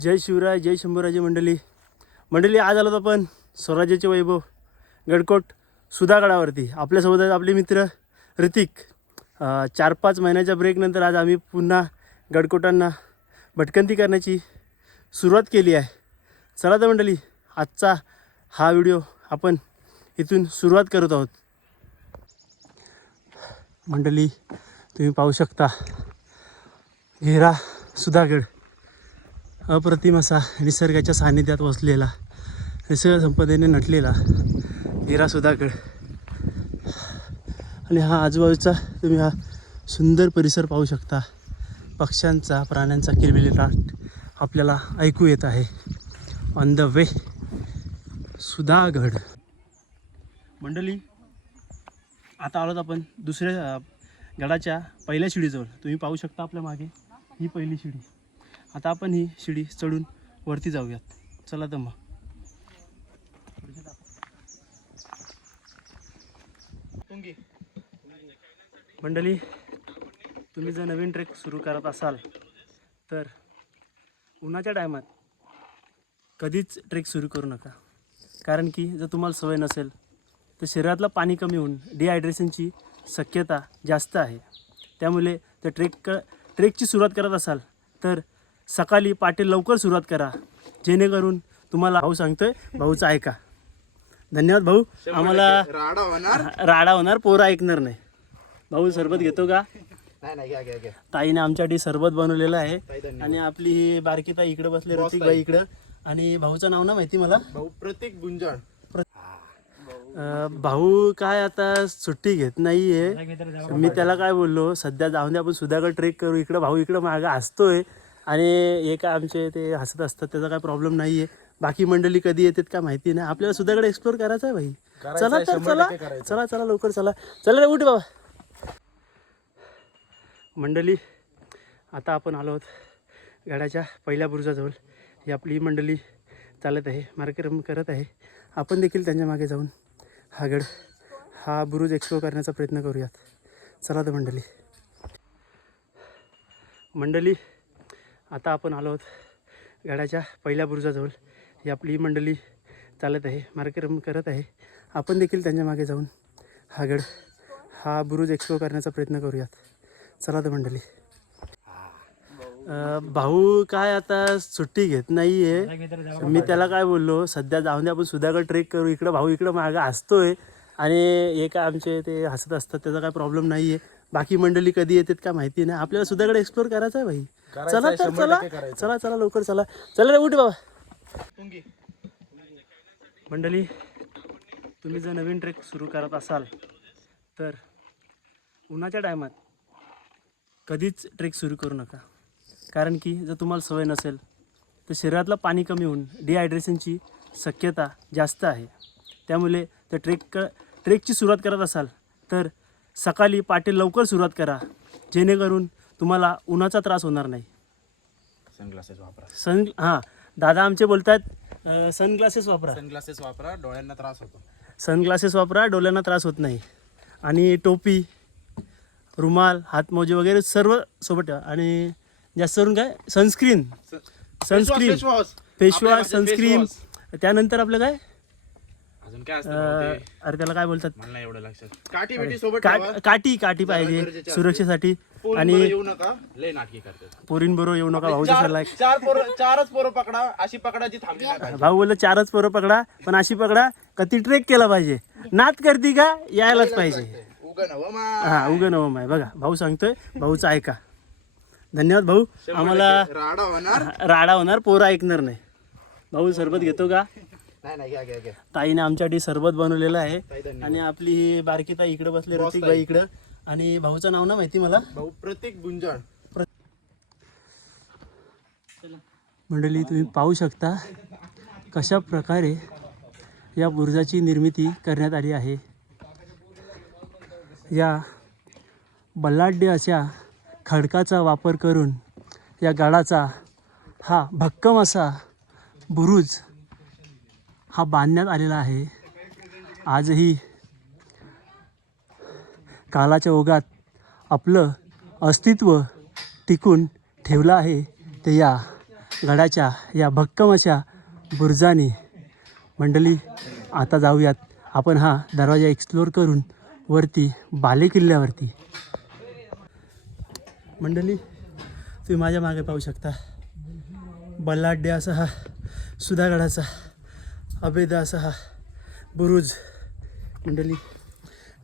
जय शिवराय जय शंभूराजे मंडळी. मंडळी आज आलो आपण स्वराज्याचे वैभव गडकोट सुधागडावरती. आपल्यासोबत आहेत आपले मित्र ऋतिक. चार पाच महिन्याच्या ब्रेकनंतर आज आम्ही पुन्हा गडकोटांना भटकंती करण्याची सुरुवात केली आहे. चला तर मंडळी आजचा हा व्हिडिओ आपण इथून सुरुवात करत आहोत. मंडळी तुम्ही पाहू शकता घेरा सुधागड. अप्रतिम असा निसर्गाच्या सान्निध्यात वसलेला निसर्ग संपदेने नटलेला हिरा सुधागड आणि हा आजूबाजूचा तुम्ही हा सुंदर परिसर पाहू शकता. पक्ष्यांचा प्राण्यांचा किलबिलाट आपल्याला ऐकू येत आहे. On the way Sudhagad. मंडळी आता आलोत आपण दुसऱ्या गडाच्या पहिल्या शिडीजवळ. तुम्ही पाहू शकता आपल्या मागे ही पहिली शिडी. आता आपण ही शिडी चढून वरती जाऊयात. चला तर मग. मंडळी तुम्ही जर नवीन ट्रेक सुरू करत असाल तर उन्हाच्या टायमात कधीच ट्रेक सुरू करू नका. कारण की जर तुम्हाला सवय नसेल तर शरीरातलं पाणी कमी होऊन डिहायड्रेशनची शक्यता जास्त आहे. त्यामुळे त्या ट्रेक क ट्रेकची सुरुवात करत असाल तर सकाळी पाटे लवकर सुरुवात करा. जेणेकरून तुम्हाला भाऊ सांगतोय भाऊचं ऐका. धन्यवाद भाऊ. आम्हाला राडा होणार? राडा होणार पोरं ऐकणार नाही. भाऊ सरबत घेतो का? नाही नाही घ्या घ्या घ्या. ताईने आमच्यासाठी सरबत बनवलेलं आहे. आणि आपली ही बारकी ताई इकडे बसले बॉस ऋतिक. भाई इकडं. आणि भाऊचं नाव ना माहिती मला? भाऊ प्रतीक गुंजाळ. भाऊ काय आता सुट्टी घेत नाहीये. मी त्याला काय बोललो सध्या जाऊन दे आपण सुधागड ट्रेक करू. इकडं भाऊ इकडं मागं हसतोय आणि हे काय आमचे ते हसत असतात त्याचा काय प्रॉब्लेम नाहीये. बाकी मंडळी कधी येतात का माहिती नाही. आपल्याला सुधागड एक्सप्लोर करायचं आहे भाई चला आहे, तर चला. चला चला लवकर चला. चला रे उठ बाबा. मंडळी आता आपण आलो आहोत गडाच्या पहिल्या बुरुजाजवळ. ही आपली मंडळी चालत आहे मार्गक्रम करत आहे. आपण देखील त्यांच्या मागे जाऊन हा गड हा बुरुज एक्सप्लोर करण्याचा प्रयत्न करूयात. चला तर मंडळी. मंडळी आता आपण आलो आहोत गडाच्या पहिल्या बुरुजाजवळ. ही आपली मंडळी चालत आहे मार्गक्रम करत आहे. आपण देखील त्यांच्या मागे जाऊन हा गड हा बुरुज एक्सप्लोर करण्याचा प्रयत्न करूयात. चला तर मंडळी. भाऊ काय आता सुट्टी घेत नाहीये. मी त्याला काय बोललो सध्या जाऊन दे आपण सुधागड ट्रेक करू. इकडं भाऊ इकडं मागं हसतोय आणि हे काय आमचे ते हसत असतात त्याचा काय प्रॉब्लेम नाही आहे बाकी मंडळी कधी येतात का माहिती नाही. आपल्याला सुद्धाकडे एक्सप्लोर करायचं आहे भाई. चला तर चला. चला चला लवकर चला. चला रे उठ बाबा. मंडळी तुम्ही जर नवीन ट्रेक सुरू करत असाल तर उन्हाच्या टायमात कधीच ट्रेक सुरू करू नका. कारण की जर तुम्हाला सवय नसेल तर शरीरातलं पाणी कमी होऊन डिहायड्रेशनची शक्यता जास्त आहे. त्यामुळे त्या ट्रेक क ट्रेकची सुरुवात करत असाल तर सकाळी पाटे लवकर सुरुवात करा. जेणेकरून तुम्हाला उन्हाचा त्रास होणार नाही. सनग्लासेस वापरा. सन हां दादा आमचे बोलतात सनग्लासेस वापरा. सनग्लासेस वापरा डोळ्यांना त्रास होतो. सनग्लासेस वापरा डोळ्यांना त्रास होत नाही. आणि टोपी रुमाल हातमोजे वगैरे सर्व सोबत ठेवा. आणि जास्त करून काय सनस्क्रीन सनस्क्रीन. फेसवॉश भाषेत सनस्क्रीन त्यानंतर आपलं काय? अजून काय असतं अं? अरे त्याला काय बोलतात? मला नाही एवढं लक्षात. काठी बिटी सोबत ठेवा. का- काठी काठी पाहिजे गरजेचे. सुरक्षेसाठी. पोरींबरोबर आणि येऊ नका. लय नाटकी करतात. पोरींबरोबर येऊ नका भाऊचा सल्ला चार आहे. चार पोरं चारच पोरं पकडा अशी पकडायची थांबली नाही पाहिजे. भाऊ बोललं चारच पोरं पकडा पण अशी पकडा का ती ट्रेक केला पाहिजे. नात करती का यायलाच पाहिजे. उगा नवं मा. हा उगं नवम आहे. बघा भाऊ सांगतोय भाऊचं ऐका. धन्यवाद भाऊ. आम्हाला राडा होणार. राडा होणार पोरं ऐकणार नाही. भाऊ सरबत घेतो का? नाही नाही घ्या घ्या घ्या. ताईने आमच्यासाठी सरबत बनवलेलं आहे. ताई धन्यवाद. आणि आपली ही बारकी ताई इकडे बसले बॉस ऋतिक. भाई इकडं. आणि भाऊचं नाव ना माहिती मला? भाऊ प्रतीक गुंजाळ. मंडळी तुम्ही पाहू शकता कशा प्रकारे या बुरुजाची निर्मिती करण्यात आली आहे. या बल्लाढ्य अशा खडकाचा वापर करून या गडाचा हा भक्कम असा बुरुज हा बांधण्यात आलेला आहे. आजही कालाच्या ओघात आपलं अस्तित्व टिकून ठेवलं आहे ते या गडाच्या या भक्कम अशा बुरजाने. मंडळी आता जाऊयात. आपण हा दरवाजा एक्सप्लोर करून वरती बाले किल्ल्यावरती. मंडळी तुम्ही माझ्या मागे पाहू शकता. बल्लाढ्य असा हा सुधागडाचा अभेदास हा बुरुज मंडळी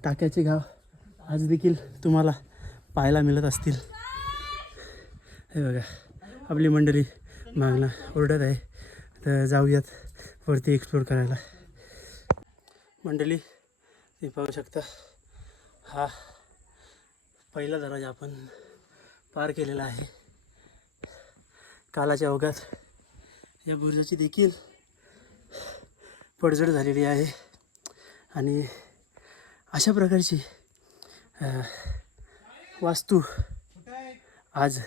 टाक्याचे गाव आज देखील तुम्हाला पाहायला मिळत असतील. हे बघा आपली मंडळी मागणं ओरडत आहे. तर जाऊयात वरती एक्सप्लोर करायला. मंडळी तुम्ही पाहू शकता हा पहिला दरवाजा आपण पार केलेला आहे. कालाच्या ओघात या बुरुजाची देखील पडझड झालेली आहे. आणि अशा प्रकारची वास्तू आज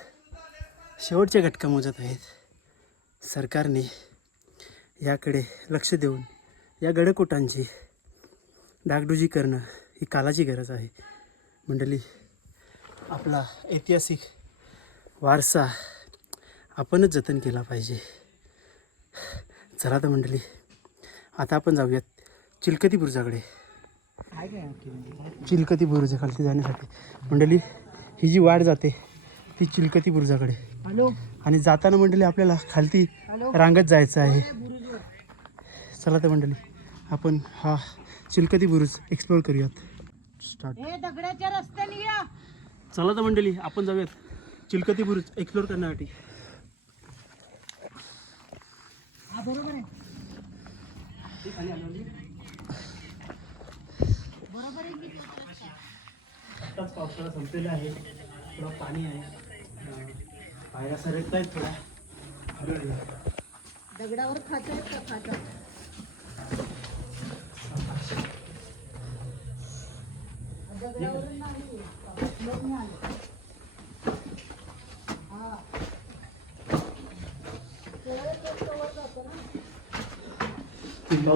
शेवटच्या घटका मोजत आहेत. सरकारने याकडे लक्ष देऊन या गडकोटांची डागडुजी करणं ही कालाची गरज आहे. मंडळी आपला ऐतिहासिक वारसा आपणच जतन केला पाहिजे. चला तर मंडळी आता आपण जाऊयात चिलकती बुरुजाकडे. चिलकती बुरुजा खालती जाण्यासाठी. मंडळी ही जी वाट जाते ती चिलकती बुरुजाकडे. आणि जाताना मंडळी आपल्याला खालती रांगत जायचं आहे. चला तर मंडळी आपण हा चिलकती बुरुज एक्सप्लोर करूयात. स्टार्ट चला तर मंडळी आपण जाऊयात चिलकती बुरुज एक्सप्लोर करण्यासाठी. बरोबर आहे. बरोबर आहे की आत्ताच पावसाळा संपलेला आहे. थोडं पाणी आहे. पायऱ्या सरकत आहेत थोड्या. हळूहळू. दगडावर खात आहेत का खाता? दगडावरून नाही लोक नाही आले. हा.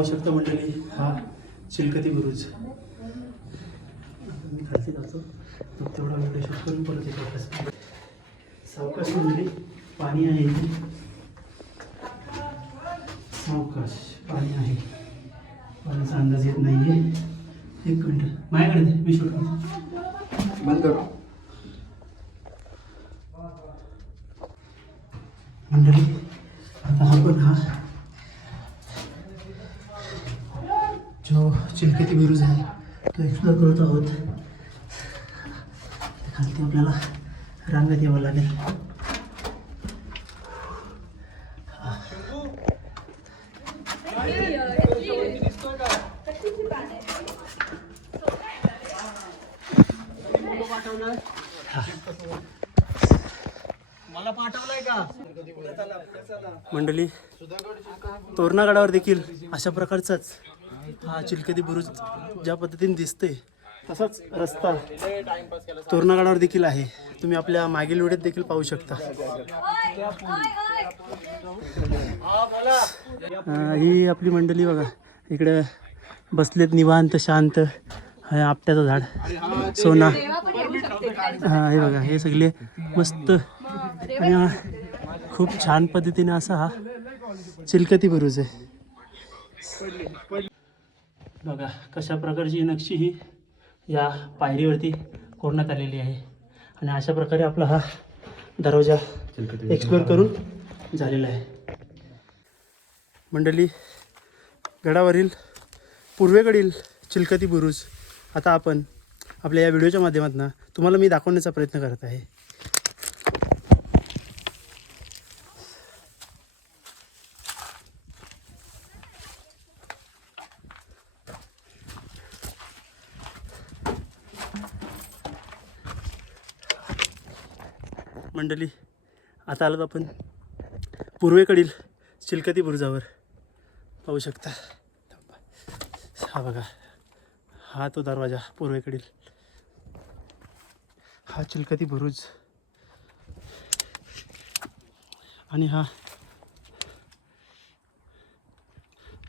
शकता मंडळी हा चिलकती बुरुज मी खालती जातो. तेवढा व्हिडिओ शूट करून परत येतो. सावकाश मंडळी पाणी आहे. सावकाश पाणी आहे. पाण्याचा अंदाज येत नाही आहे एक मिनिट. माझ्याकडे दे, मी शूट करतो बंद करो. मंडळी रांगत मंडळी तोरणागडावर देखील अशा प्रकारचाच हा चिलकदी बुरुज ज्या पद्धतीने दिसते तसाच रस्ता तोरणागडावर देखील आहे. तुम्ही आपल्या मागील व्हिडिओत देखील पाहू शकता. ही आपली मंडळी बघा इकडे बसलेत निवांत शांत. हे आपट्याचं झाड. सोना. हा हे बघा हे सगळे मस्त. आणि खूप छान पद्धतीने असा हा चिलकती बुरुज आहे. बघा कशा प्रकारची नक्षी ही या पायरीवरती कोरण्यात आलेली आहे. आणि अशा प्रकारे आपला हा दरवाजा एक्सप्लोर करून झालेला आहे. मंडळी गडावरील पूर्वेकडील चिलकती बुरुज आता आपण आपल्या या व्हिडिओच्या माध्यमातून तुम्हाला मी दाखवण्याचा प्रयत्न करत आहे. मंडळी आता आलोत आपण पूर्वेकडील चिलकती बुरुजावर. पाहू शकता. हा बघा हा तो दरवाजा पूर्वेकडील. हा चिलकती बुरुज. आणि हा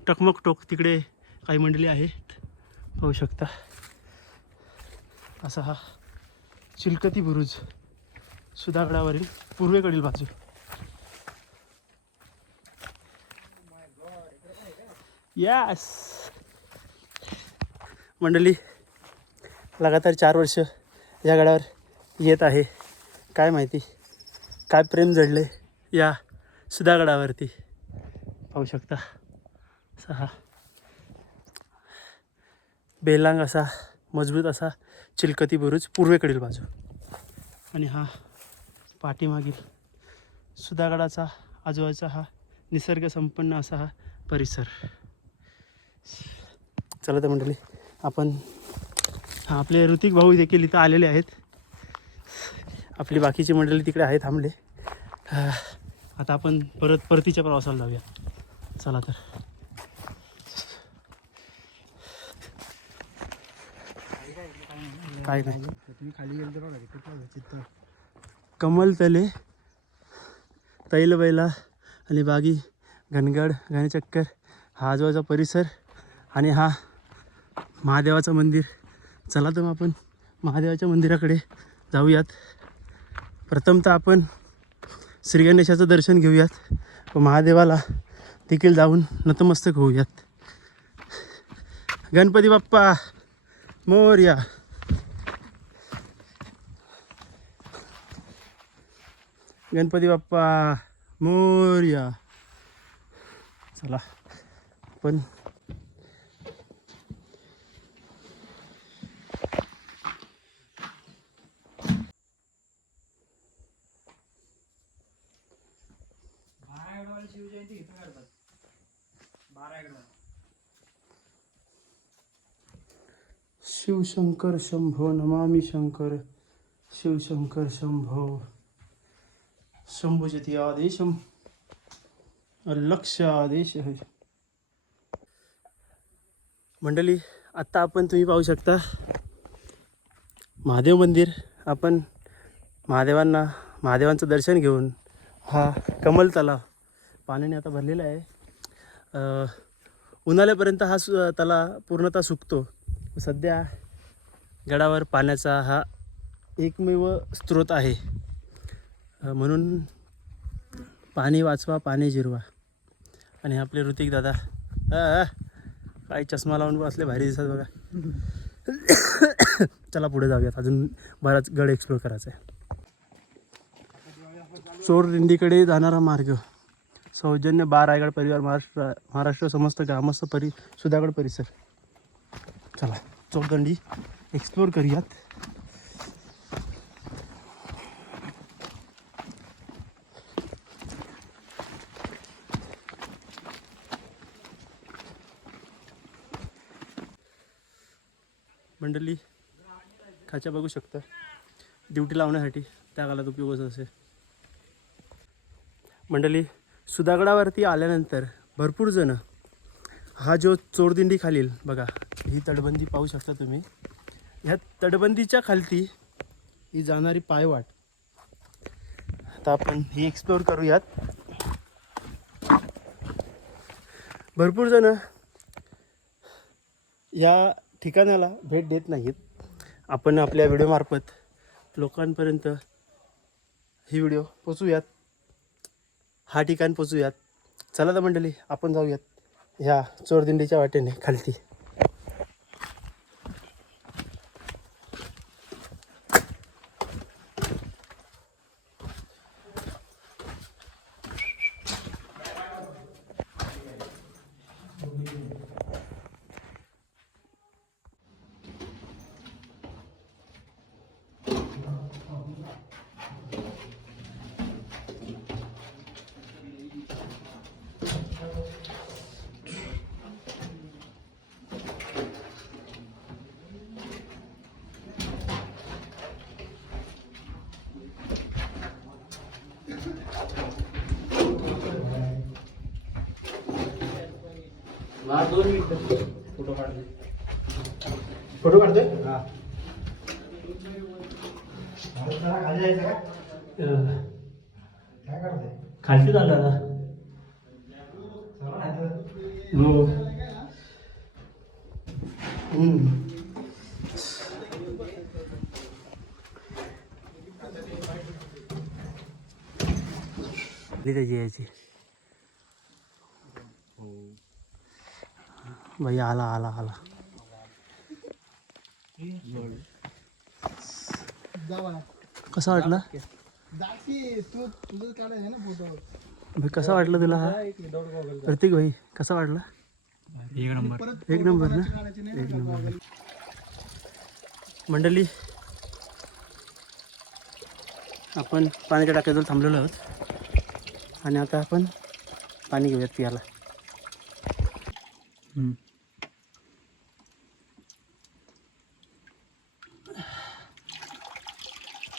टकमक टोक तिकडे काही मंडळी आहेत. पाहू शकता. असा हा चिलकती बुरुज. सुधागडावरील पूर्वेकडील बाजू. यास मंडळी लगातार चार वर्ष या गडावर येत आहे. काय माहिती? काय प्रेम जडले या सुधागडावरती? पाहू शकता. सहा. बेलांग असा मजबूत असा चिलकती बुरुज पूर्वेकडील बाजू. आणि हा पाठीमागील सुधागडाचा आजूबाजूचा हा निसर्ग संपन्न असा हा परिसर. चला तर मंडळी आपण आपले ऋतिक भाऊ देखील इथं आलेले आहेत. आपली बाकीची मंडळी तिकडे आहे थांबले. आता आपण परत परतीच्या प्रवासाला जाऊया. चला तर. काय नाही. तुम्ही खाली गेलं बघा चित्त कमल तले तैल बैला आणि बागी घनगड घनचक्कर हा आजूबाजूचा परिसर आणि हा महादेवाचं मंदिर. चला तर मग आपण महादेवाच्या मंदिराकडे जाऊयात. प्रथमतः आपण श्रीगणेशाचं दर्शन घेऊयात व महादेवाला देखील जाऊन नतमस्तक होऊयात. गणपती बाप्पा मोर्या! गणपती बाप्पा मोर्या. चला पण शिवशंकर शंभो नमामि शंकर शिवशंकर शंभो. शंभुजती आदेशम लक्ष आदेश. मंडळी आत्ता आपण तुम्ही पाहू शकता महादेव मंदिर आपण महादेवांना महादेवांचं दर्शन घेऊन हा कमल तलाव पाण्याने आता भरलेला आहे. उन्हाळ्यापर्यंत हा सु तलाव पूर्णतः सुकतो. सध्या गडावर पाण्याचा हा एकमेव स्रोत आहे. म्हणून पाणी वाचवा पाणी जिरवा. आणि आपले ऋतिक दादा काय चष्मा लावून बसले भारी दिसत बघा. चला पुढे जाऊयात. अजून बराच गड एक्सप्लोर करायचा आहे चोरदिंडीकडे जाणारा मार्ग. सौजन्य बार रायगड परिवार महाराष्ट्र महाराष्ट्र समस्त ग्रामस्थ परि सुधागड परिसर. चला चोरदंडी एक्सप्लोर करूयात. मंडळी खाच्या बघू शकता. ड्युटी लावण्यासाठी त्या काळात उपयोगच असेल मंडळी सुधागडावरती आल्यानंतर भरपूर जण हा जो चोरदिंडी खालील बघा ही तटबंदी पाहू शकता तुम्ही. ह्या तटबंदीच्या खालती ही जाणारी पायवाट. आता आपण ही एक्सप्लोर करूयात. भरपूर जण या ठिकाणाला भेट देत नाहीत. आपण आपल्या व्हिडिओमार्फत लोकांपर्यंत ही व्हिडिओ पोचूयात हा ठिकाण पोचूयात चला तर मंडळी आपण जाऊयात ह्या चोरदिंडीच्या वाटेने खालती. दोन मिनिट फोटो काढते. फोटो काढतोय? खालती झालं. आता हो. त्याची यायची बाई आला आला आला. कसा वाटला? भाई कसा वाटला तुला हा? प्रतीक भाई कसा वाटला? एक नंबर. एक नंबर ना? एक नंबर मंडळी आपण पाण्याच्या टाक्याजवळ थांबलेलो आहोत. आणि आता आपण पाणी घेऊयात पियाला.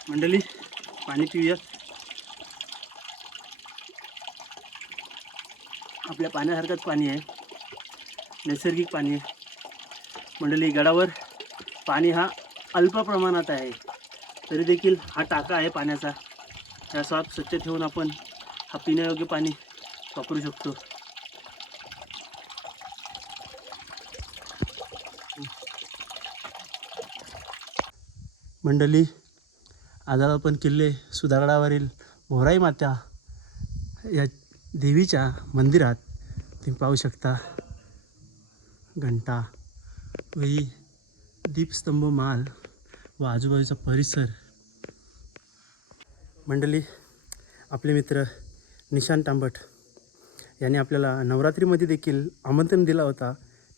मंडळी पाणी पिऊयात. आपल्या पाण्यासारखंच पाणी आहे. नैसर्गिक पाणी आहे. मंडळी गडावर पाणी हा अल्प प्रमाणात आहे. तरी देखील हा टाका आहे पाण्याचा. त्या साफ स्वच्छ ठेवून आपण हा पिण्यायोग्य पाणी वापरू शकतो. मंडळी आज आपण किल्ले सुधागडावरील भोराई माता या देवीच्या मंदिरात तुम्ही पाहू शकता. घंटा वही दीपस्तंभ माल व आजूबाजूचा परिसर. मंडळी आपले मित्र निशांत तांबट यांनी आपल्याला नवरात्रीमध्ये देखील आमंत्रण दिला होता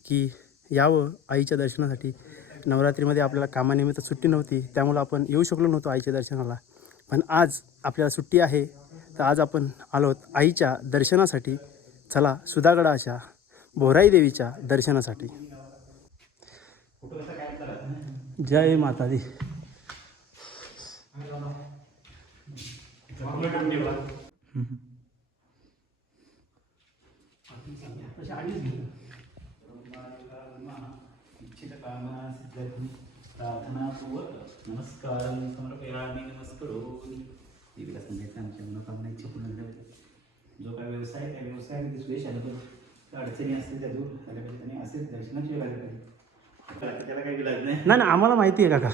की यावं आईच्या दर्शनासाठी. नवरात्रीमध्ये आपल्याला कामानिमित्त सुट्टी नव्हती त्यामुळं आपण येऊ शकलो नव्हतो आईच्या दर्शनाला. पण आज आपल्याला सुट्टी आहे तर आज आपण आलो आहोत आईच्या दर्शनासाठी. चला सुधागडाच्या बोराई देवीच्या दर्शनासाठी. जय माता दी नमस्कारं समर्पयामि नमस्करोमि देवीला सांगायचं आमच्या मनोकामना इच्छा पूर्ण झाल्या पाहिजे. जो काय व्यवसाय आहे त्या व्यवसायामध्ये सुयश आलं पाहिजे अडचणी असतील त्या दूर झाल्या पाहिजे आणि असेच दर्शनाची वेळ आली पाहिजे त्याला काही विलाज नाही ना आम्हाला माहिती आहे काका.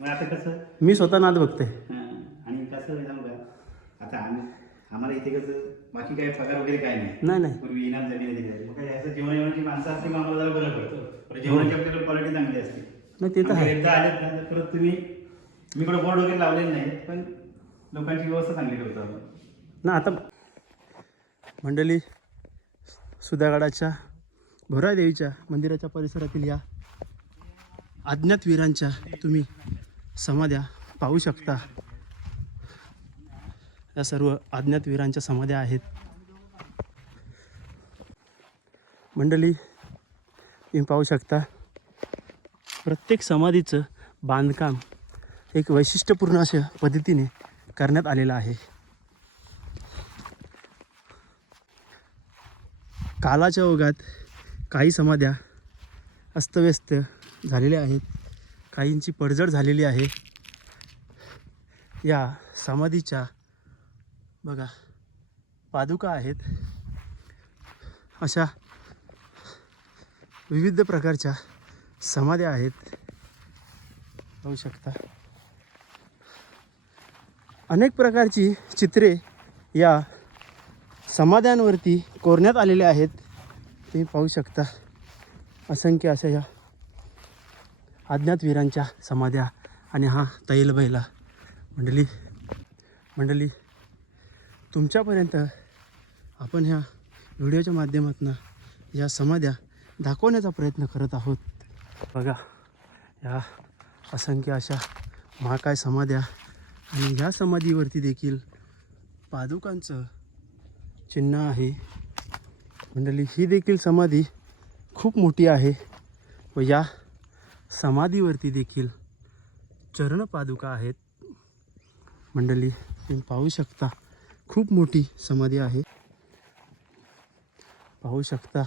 मग आता कसं मी स्वतः नाद बघते हां. आणि कसं आहे सांगू का आता आम्ही आम्हाला इथे कसं बाकी काय पगार वगैरे काय नाही. नाही नाही. पूर्वी इनाम जमीन दिली मग काय असं जेवण जेवणाची माणसं असते मग आम्हाला जरा बरं पडतं. पण जेवणाची आपल्याकडे क्वालिटी चांगली असते. नाही ते तर एकदा आलेत ना तर परत तुम्ही मी कुठं बोर्ड वगैरे लावलेले नाही पण लोकांची व्यवस्था चांगली करतो आपण ना आता मंडळी सुधागडाच्या भोरा देवीच्या मंदिराच्या परिसरातील या अज्ञात वीरांच्या तुम्ही समाध्या पाहू शकता. या सर्व अज्ञात वीरांच्या समाध्या आहेत. मंडळी तुम्ही पाहू शकता प्रत्येक समाधीचं बांधकाम एक वैशिष्ट्यपूर्ण अशा पद्धतीने करण्यात आलेलं आहे. कालाच्या ओघात काही समाध्या अस्तव्यस्त झालेल्या आहेत. काहींची पडझड झालेली आहे. या समाधीच्या बघा पादुका आहेत. अशा विविध प्रकारच्या समाध्या आहेत. पाहू शकता. अनेक प्रकारची चित्रे या समाध्यांवरती कोरण्यात आलेले आहेत. तुम्ही पाहू शकता. असंख्य अशा या अज्ञातवीरांच्या समाध्या आणि हा तैलबैला मंडली मंडळी मंडळी तुमच्यापर्यंत आपण ह्या व्हिडिओच्या माध्यमातून या समाध्या दाखवण्याचा प्रयत्न करत आहोत. बघा या असंख्य अशा महाकाय समाध्या आणि ह्या समाधीवरती देखील पादुकांचं चिन्ह आहे. मंडळी ही देखील समाधी खूप मोठी आहे व या समाधीवरती देखील चरणपादुका आहेत. मंडळी तुम्ही पाहू शकता खूप मोठी समाधी आहे. पाहू शकता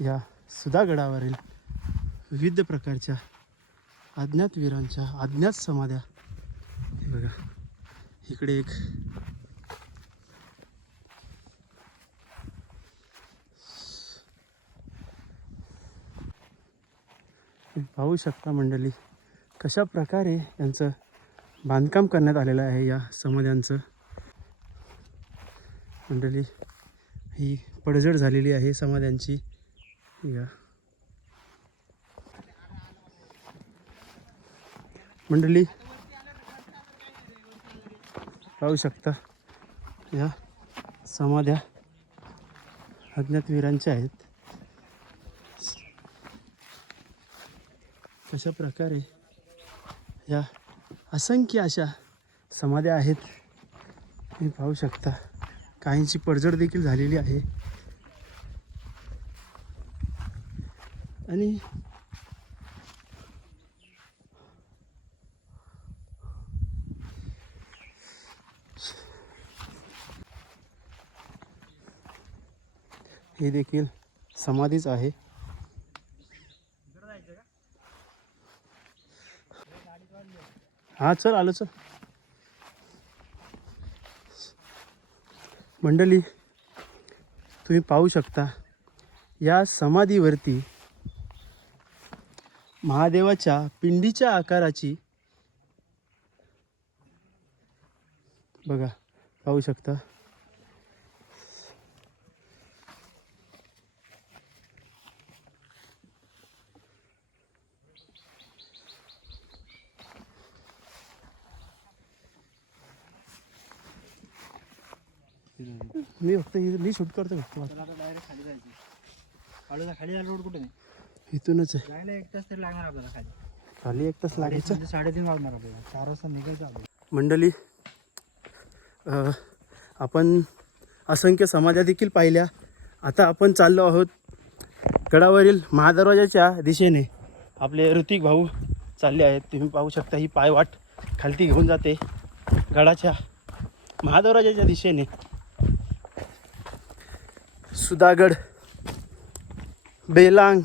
या सुधागडावरील विविध प्रकारच्या अज्ञात वीरांच्या अज्ञात समाध्या. हे बघा इकडे एक पाहू शकता मंडळी कशा प्रकारे यांचं बांधकाम करण्यात आलेलं आहे या समाध्यांचं. मंडळी ही पडझड झालेली आहे समाध्यांची या. मंडळी पाहू शकता या समाध्या अज्ञात वीरांच्या आहेत. अशा प्रकारे या असंख्य अशा समाध्या आहेत तुम्ही पाहू शकता. काहींची पडझड देखील झालेली आहे. आणि हे देखील समाधीच आहे. हा चल आलो चल. मंडळी तुम्ही पाहू शकता या समाधीवरती महादेवाच्या पिंडीच्या आकाराची बघा पाहू शकता. मी फक्त मी शूट करतो फक्त डायरेक्ट खाली जायची. खाली खाली जायला रोड कुठे नाही? इथूनच आहे. जायला एक तास तरी लागणार आपल्याला खाली. खाली एक तास लागायचं. म्हणजे साडेतीन वाजणार आपल्याला. चार वाजता निघायचं आपल्याला. मंडळी आपण असंख्य समाध्या देखील पाहिल्या. आता आपण चाललो आहोत गडावरील महादरवाजाच्या दिशेने. आपले ऋतिक भाऊ चालले आहेत. तुम्ही पाहू शकता ही पायवाट खालती घेऊन जाते गडाच्या महादरवाजाच्या दिशेने. सुधागड बेलांग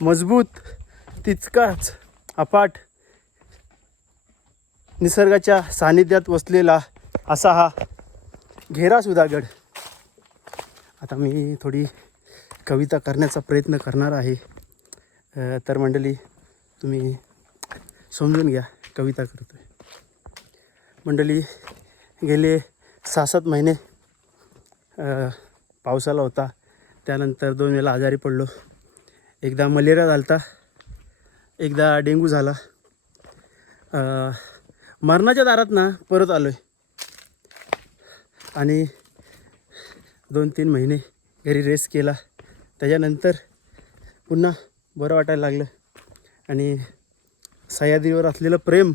मजबूत तितकाच अपाट निसर्गाच्या सानिध्यात वसलेला असा हा घेरा सुधागड. आता मी थोडी कविता करण्याचा प्रयत्न करणार आहे. तर मंडळी तुम्ही समजून घ्या कविता करतो आहे मंडळी गेले सहा सात महिने पावसाला होता. त्यानंतर दोन वेळेला आजारी पडलो. एकदा मलेरिया झालता. एकदा डेंगू झाला. मरणाच्या दारात ना परत आलो आहे आणि दोन तीन महिने घरी रेस्ट केला. त्याच्यानंतर पुन्हा बरं वाटायला लागलं. आणि सह्याद्रीवर असलेलं प्रेम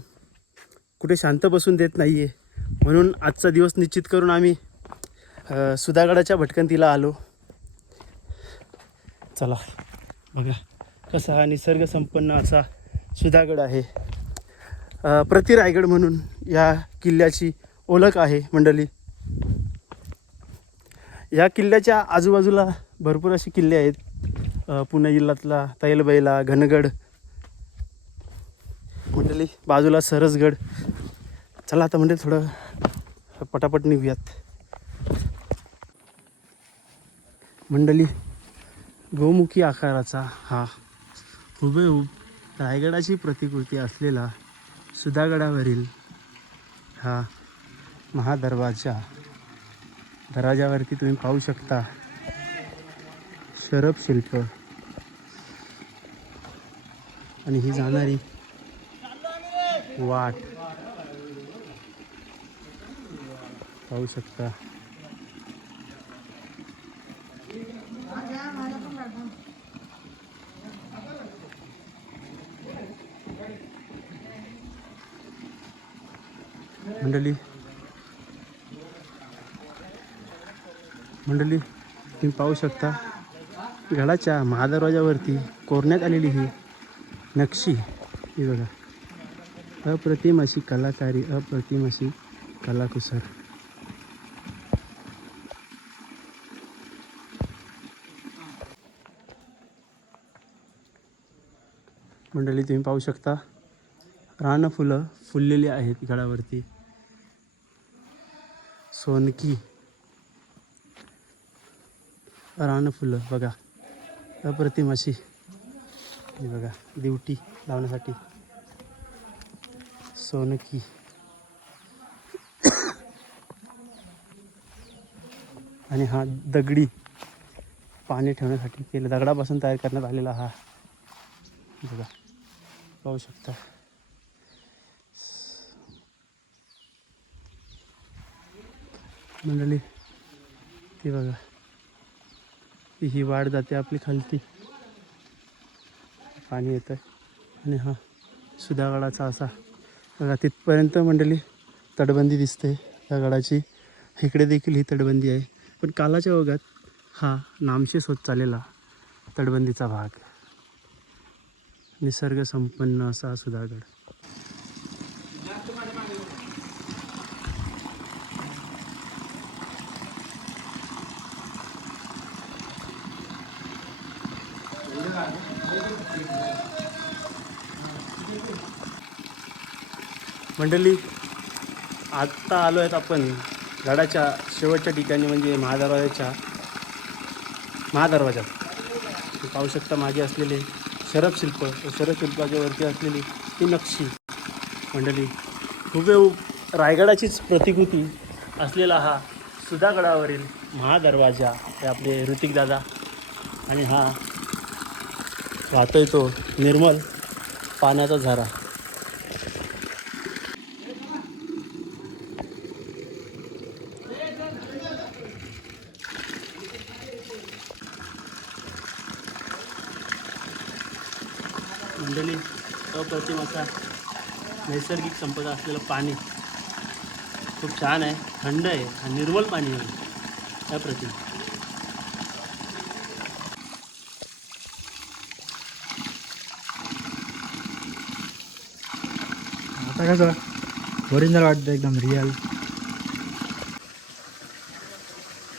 कुठे शांत बसून देत नाही आहे म्हणून आजचा दिवस निश्चित करून आम्ही सुधागडाच्या भटकंतीला आलो. चला बघा कसा हा निसर्गसंपन्न असा सुधागड आहे. प्रति रायगड म्हणून या किल्ल्याची ओळख आहे मंडळी. या किल्ल्याच्या आजूबाजूला भरपूर असे किल्ले आहेत. पुणे जिल्ह्यातला तैलबैला घनगड. मंडळी बाजूला सरसगड. चला आता म्हणजे थोडं पटापट निघूयात. मंडळी गोमुखी आकाराचा हा हुबेहूब रायगडाची प्रतिकृती असलेला सुधागडावरील हा महादरवाजा. दरवाजावरती तुम्ही पाहू शकता शरब शिल्प. आणि ही जाणारी वाट. पाहू शकता मंडळी. मंडळी तुम्ही पाहू शकता गडाच्या महादरवाजावरती कोरण्यात आलेली ही नक्षी ही बघा. अप्रतिम अशी कलाकारी अप्रतिम अशी कलाकुसर. मंडळी तुम्ही पाहू शकता रानफुलं फुललेली आहेत गडावरती. सोनकी। रानफुलं बघा. अप्रतिम अशी. बघा दिवटी लावण्यासाठी. सोनकी. आणि हा दगडी पाणी ठेवण्यासाठी केलं दगडापासून तयार करण्यात आलेला हा. बघा पाहू शकता. मंडळी ती बघा. ही वाढ जाते आपली खालती. पाणी येतं आणि हा सुधागडाचा असा. बघा तिथपर्यंत मंडळी तटबंदी दिसते. या गडाची इकडे देखील ही तटबंदी आहे. पण कालाच्या ओघात हा नामशेष होत चाललेला तटबंदीचा भाग. निसर्ग संपन्न असा सुधागड. मंडळी आत्ता आलो आहेत आपण गडाच्या शेवटच्या ठिकाणी म्हणजे महादरवाजाच्या महादरवाजात पाहू शकता मागे असलेले शरद शिल्प. शरद शिल्पाच्या वरती असलेली ती नक्षी. मंडळी हुबेहूब रायगडाचीच प्रतिकृती असलेला हा सुधागडावरील महादरवाजा हे आपले ऋतिक दादा आणि हा वाहतोय तो निर्मल पाण्याचा झरा. मंडळी अप्रतिम असा नैसर्गिक संपदा असलेलं पाणी खूप छान आहे थंड आहे आणि निर्मल पाणी आहे. अप्रतिम. आता कसं ओरिजिनल वाटतं एकदम रिअल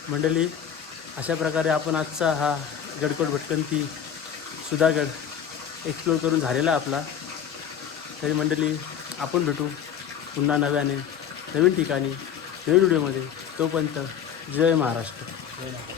मंडळी अशा प्रकारे आपण आजचा हा गडकोट भटकंती सुधागड एक्सप्लोर करून झालेला आपला. तरी मंडळी आपण भेटू पुन्हा नव्याने नवीन ठिकाणी नवीन व्हिडिओमध्ये. तोपर्यंत जय महाराष्ट्र.